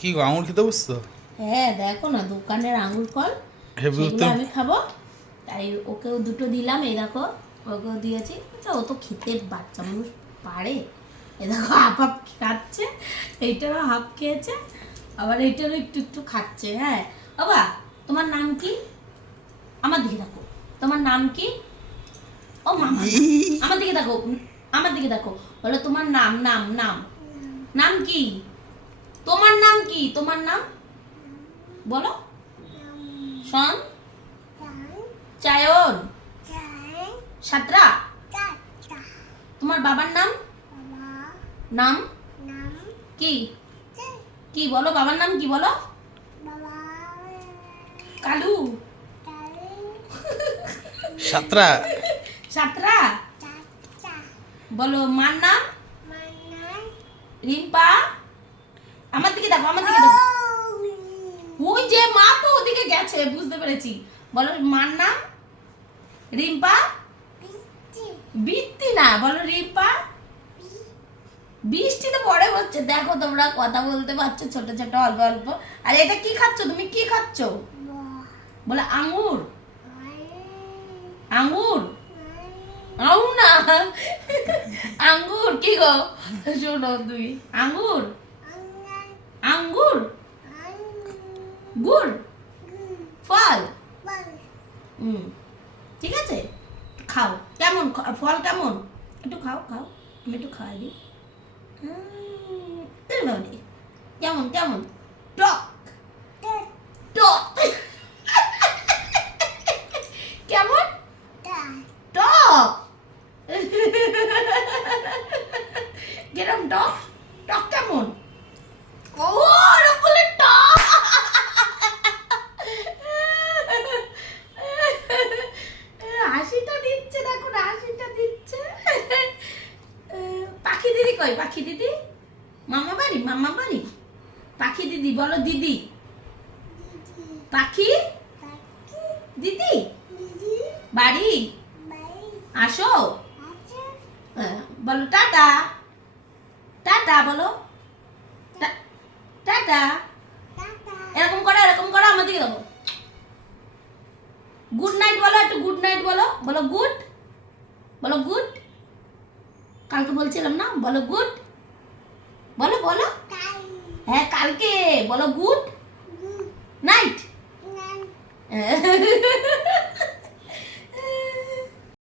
কি গো, আঙুর খেতে বসছো? হ্যাঁ দেখো না, দোকানের আঙুর ফল সেগুলো আমি খাবো, তাই ওকেও দুটো দিলাম। এই দেখো ওকেও দিয়েছি। আচ্ছা, ও তো খেতে বাচ্চা মানুষ পারে। এ দেখো হাফ হাফ খাচ্ছে, এইটারও হাফ খেয়েছে, আবার এইটারও একটু একটু খাচ্ছে। হ্যাঁ বাবা, তোমার নাম কি? আমার দিকে দেখো, তোমার নাম কি? ও মামা, আমার দিকে দেখো, আমার দিকে দেখো, বলো তোমার নাম, নাম নাম নাম কি? তোমার নাম কি? তোমার নাম বলো। শন, চায়ন, সাতরা। তোমার বাবার নাম? নাম কি? কি বলো, বাবার নাম কি বলো? কালু, সাতরা। সাতরা বলো। মার নাম? রিম্পা। আমার দিকে দেখো, আমার দিকে দেখো। ওই যে মা তো ওদিকে গেছে, বুঝতে পেরেছি। বলো মার নাম? রিম্পা। বৃষ্টি না, বলো রিম্পা। বৃষ্টি তো পরে হচ্ছে। দেখো তোমরা কথা বলতে পারছো ছোট ছোট অল্প অল্প। আর এটা কি খাচ্ছ তুমি? কি খাচ্ছ? বলে আঙ্গুর। আঙ্গুর আউ না, আঙ্গুর কি গো? শোনো তুমি, আঙ্গুর আঙ্গুর গুড় ফল। ঠিক আছে, খাও। কেমন ফল? কেমন? একটু খাও, খাও, আমি একটু খাওয়াই দিই। কেমন কেমন? টক টক। কেমন? টক। কিরম টক? টক কেমন? ও ওরকম বলে টক। হাসিটা দিচ্ছে, দেখো না হাসিটা দিচ্ছে। পাখি দিদি কই? পাখি দিদি মামা বাড়ি, মামা বাড়ি। পাখি দিদি বলো, দিদি। পাখি দিদি বাড়ি আসো। বলো টাটা, টাটা বলো, টাটা। এরকম করো, এরকম করো, আমার দিকে দেখো। গুড নাইট বলো, একটু গুড নাইট বলো। বলো গুড, বলো গুড। কালকে বলছিলাম না, বলো গুড, বলো বলো। হ্যাঁ কালকে বলো গুড নাইট।